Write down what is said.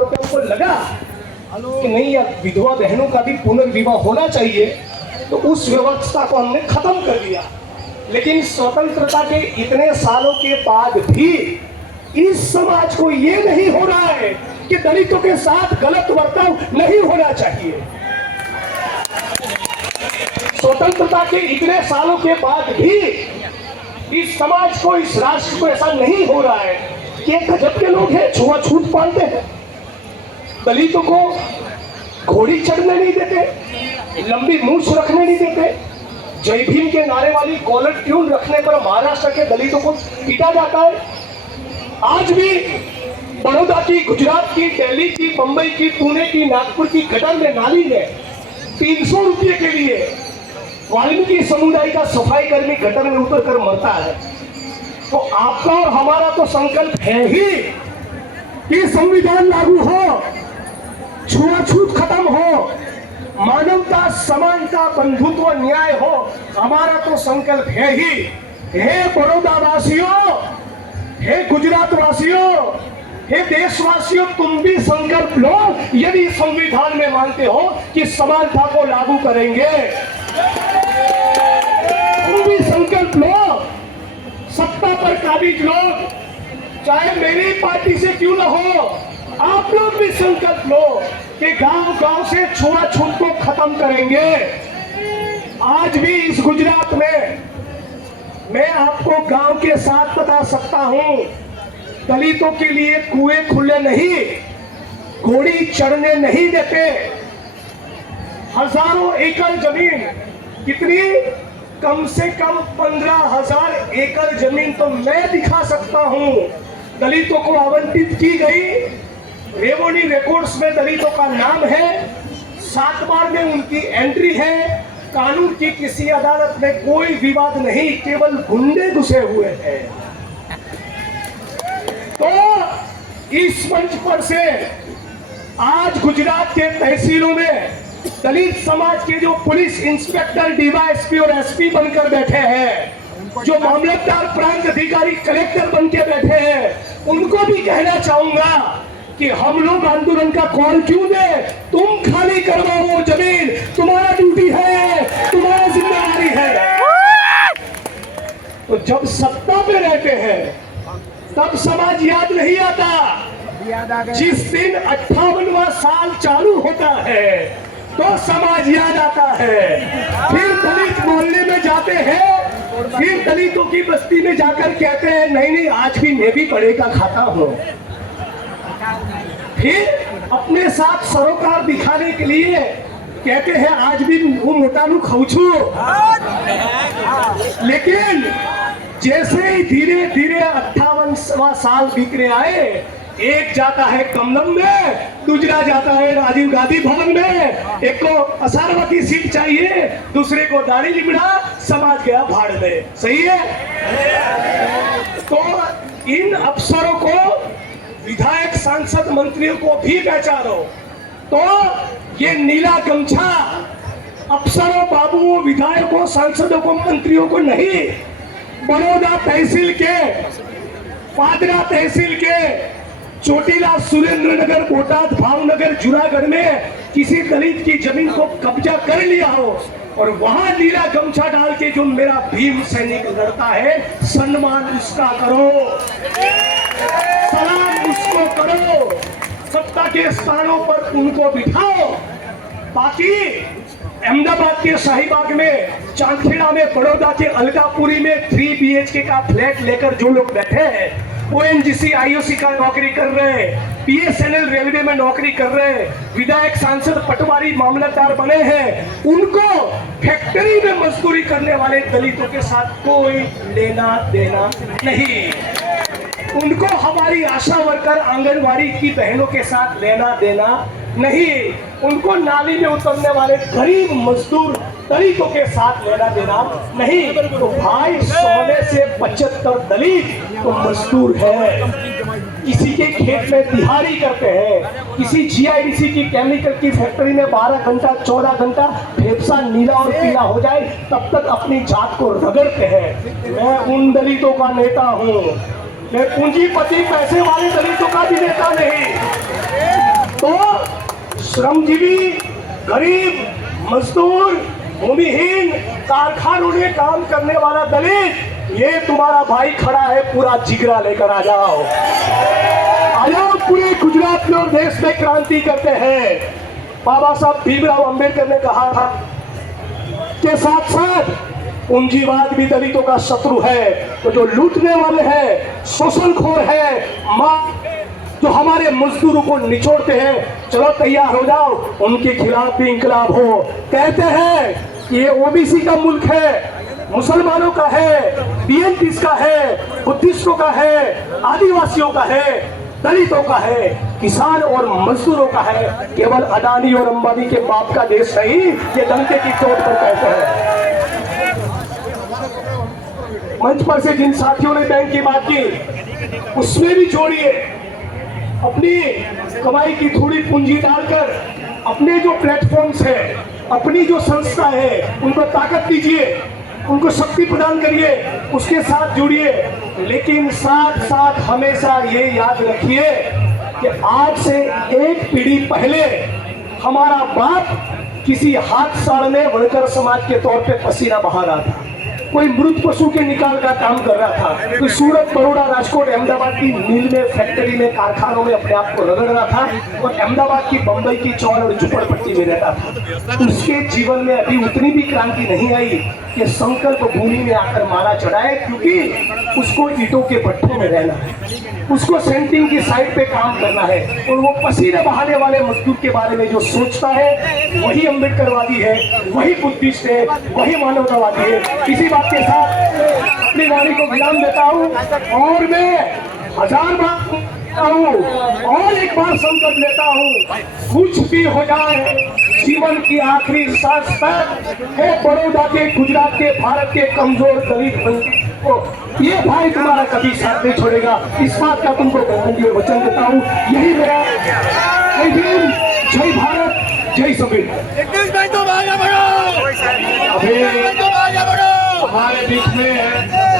तौर पे उनको लगा कि नहीं, अब विधवा बहनों का भी पुनर्विवाह होना चाहिए, तो उस व्यवस्था को हमने खत्म कर दिया। लेकिन स्वतंत्रता के इतने सालों के बाद भी इस समाज को ये नहीं हो रहा है कि दलितों के साथ गलत बर्ताव नहीं होना चाहिए। स्वतंत्रता के इतने सालों के बाद भी इस समाज को, इस राष्ट्र को ऐसा नहीं हो रहा है कि एक गजब के लोग हैं, छुआछूत पालते हैं, दलितों को घोड़ी चढ़ने नहीं देते, लंबी मूछ रखने नहीं देते, जय भीम के नारे वाली कॉलर ट्यून रखने पर महाराष्ट्र के दलितों को पीटा जाता है। आज भी बड़ौदा की, गुजरात की, दिल्ली की, मुंबई की, पुणे की, नागपुर की गटर में, नाली में 300 रुपये के लिए वाल्मीकि समुदाय का सफाई कर्मी गटर में उतर कर मरता है। तो आपका और हमारा तो संकल्प है ही कि संविधान लागू हो, छुआछूत खत्म हो, मानवता, समानता, बंधुत्व, न्याय हो। हमारा तो संकल्प है ही। हे बड़ौदा वासियों, हे गुजरात वासियों, हे देशवासियों, तुम भी संकल्प लो। यदि संविधान में मानते हो कि समानता को लागू करेंगे, तुम भी संकल्प लो। सत्ता पर काबिज लोग, चाहे मेरी पार्टी से क्यों न हो, आप लोग भी संकल्प लो कि गांव-गांव से छुआछूत को खत्म करेंगे। आज भी इस गुजरात में मैं आपको गांव के साथ बता सकता हूं, दलितों के लिए कुएं खुले नहीं, घोड़ी चढ़ने नहीं देते। हजारों एकड़ जमीन, कितनी, कम से कम 15,000 एकड़ जमीन तो मैं दिखा सकता हूं, दलितों को आवंटित की गई। रेवोनी रिकॉर्ड्स में दलितों का नाम है, 7 बार में उनकी एंट्री है। कानून की किसी अदालत में कोई विवाद नहीं, केवल गुंडे घुसे हुए हैं। तो इस मंच पर से आज गुजरात के तहसीलों में दलित समाज के जो पुलिस इंस्पेक्टर, डीवाईएसपी और एसपी बनकर बैठे हैं, जो मामलतदार, प्रांत अधिकारी, कलेक्टर बन के बैठे हैं, उनको भी कहना चाहूंगा कि हम लोग आंदोलन का कॉल क्यों दे, तुम खाली करवाओ वो जमीन, तुम्हारा ड्यूटी है, तुम्हारा जिम्मेदारी है। तो जब सत्ता पे रहते हैं तब समाज याद नहीं आता। जिस दिन 58वां साल चालू होता है तो समाज याद आता है। फिर दलित मोहल्ले में जाते हैं, फिर दलितों की बस्ती में जाकर कहते हैं नहीं नहीं, आज भी मैं भी बड़े का खाता हूं। फिर अपने साथ सरोकार दिखाने के लिए कहते हैं आज भी वो मोटालू खाऊछू। लेकिन जैसे ही धीरे धीरे 58वां साल बीतने आए, एक जाता है कमलम में, दूसरा जाता है राजीव गांधी भवन में, एक को असारवा की सीट चाहिए, दूसरे को दाढ़ी लिबड़ा, समाज गया भाड़ में। सही है? तो इन अफसरों को, विधायक, सांसद, मंत्रियों को भी पहचानो। तो ये नीला गमछा अफसरों, बाबुओं, विधायकों, सांसदों को, मंत्रियों को नहीं, बड़ौदा तहसील के, पादरा तहसील के, चोटीला, सुरेंद्रनगर, बोटाद, भावनगर, जुनागढ़ में किसी दलित की जमीन को कब्जा कर लिया हो और वहां नीला गमछा डाल के जो मेरा भीम सैनिक लड़ता है, सम्मान उसका करो, सलाम उसको करो, सत्ता के स्थानों पर उनको बिठाओ। बाकी अहमदाबाद के शाहीबाग में, चांदखेड़ा में, बड़ौदा के अलगापुरी में 3 BHK का फ्लैट लेकर जो लोग बैठे हैं, ONGC, IOC का नौकरी कर रहे हैं, BSNL रेलवे में नौकरी कर रहे हैं, विधायक, सांसद, पटवारी, मामलतदार बने हैं, उनको फैक्ट्री में मजदूरी करने वाले दलितों के साथ कोई लेना देना नहीं। उनको हमारी आशा वर्कर, आंगनवाड़ी की बहनों के साथ लेना देना नहीं। उनको नाली में उतरने वाले गरीब मजदूर दलितों के साथ लेना देना नहीं। तो भाई, 100 में से 75 दलित तो मजदूर है, किसी के खेत में दिहाड़ी करते हैं, किसी GIDC की केमिकल की फैक्ट्री में 12 घंटा 14 घंटा फेफसा नीला और पीला हो जाए तब तक अपनी जात को रगड़ते हैं। मैं उन दलितों का नेता हूँ, मैं पूंजीपति पैसे वाले दलितों का भी नेता नहीं। श्रमजीवी, गरीब, मजदूर, भूमिहीन, कारखानों में काम करने वाला दलित, ये तुम्हारा भाई खड़ा है, पूरा जिगरा लेकर आ जाओ। आ जाओ, पूरे गुजरात में और देश में क्रांति करते हैं। बाबा साहब भीमराव अंबेडकर ने कहा था के साथ साथ पूंजीवाद भी दलितों का शत्रु है। तो जो लूटने वाले हैं, शोषणखोर है, जो हमारे मजदूरों को निचोड़ते हैं, चलो तैयार हो जाओ, उनके खिलाफ भी इंकलाब हो। कहते हैं कि ये ओबीसी का मुल्क है, मुसलमानों का है, बीएनपी का है, बुद्धिस्टों का है, आदिवासियों का है, दलितों का है, किसान और मजदूरों का है। केवल अडानी और अंबानी के बाप का देश नहीं, ये डंके की चोट पर कहते हैं। मंच पर से जिन साथियों ने बैंक की बात की, उसमें भी जोड़िए, अपनी कमाई की थोड़ी पूंजी डालकर अपने जो प्लेटफॉर्म्स है, अपनी जो संस्था है, उनको ताकत दीजिए, उनको शक्ति प्रदान करिए, उसके साथ जुड़िए। लेकिन साथ साथ हमेशा ये याद रखिए कि आज से एक पीढ़ी पहले हमारा बाप किसी हाथ-साड़ में वर्कर समाज के तौर पे पसीना बहा रहा था, कोई मृत पशु के निकाल का काम कर रहा था, कोई सूरत, बड़ौदा, राजकोट, अहमदाबाद की मिल में, फैक्ट्री में, कारखानों में अपने आप को रगड़ रहा था, और अहमदाबाद की, बंबई की चौल और झुपड़पट्टी में रहता था। उसके जीवन में अभी उतनी भी क्रांति नहीं आई कि संकल्प भूमि में आकर माला चढ़ाए, क्योंकि उसको ईंटों के भट्ठों में रहना है, उसको सेंटिंग की साइड पे काम करना है, और वो पसीने बहाने वाले मजदूर के बारे में जो सोचता है, वही अम्बेडकरवादी है, वही बुद्धिस्ट है, वही मानवतावादी है। इसी बात के साथ अपनी वाणी को विराम देता हूँ, और मैं 1000 बार और एक बार संकल्प लेता हूँ, कुछ भी हो जाए, जीवन की आखिरी सांस तक है बड़ौदा के, गुजरात के, भारत के कमजोर दलित को ये भाई तुम्हारा कभी साथ नहीं छोड़ेगा। इस बात का तुमको गारंटी और वचन देता हूँ। यही मेरा जय भीम, जय भारत, जय संविधान। अभी हमारे बीच में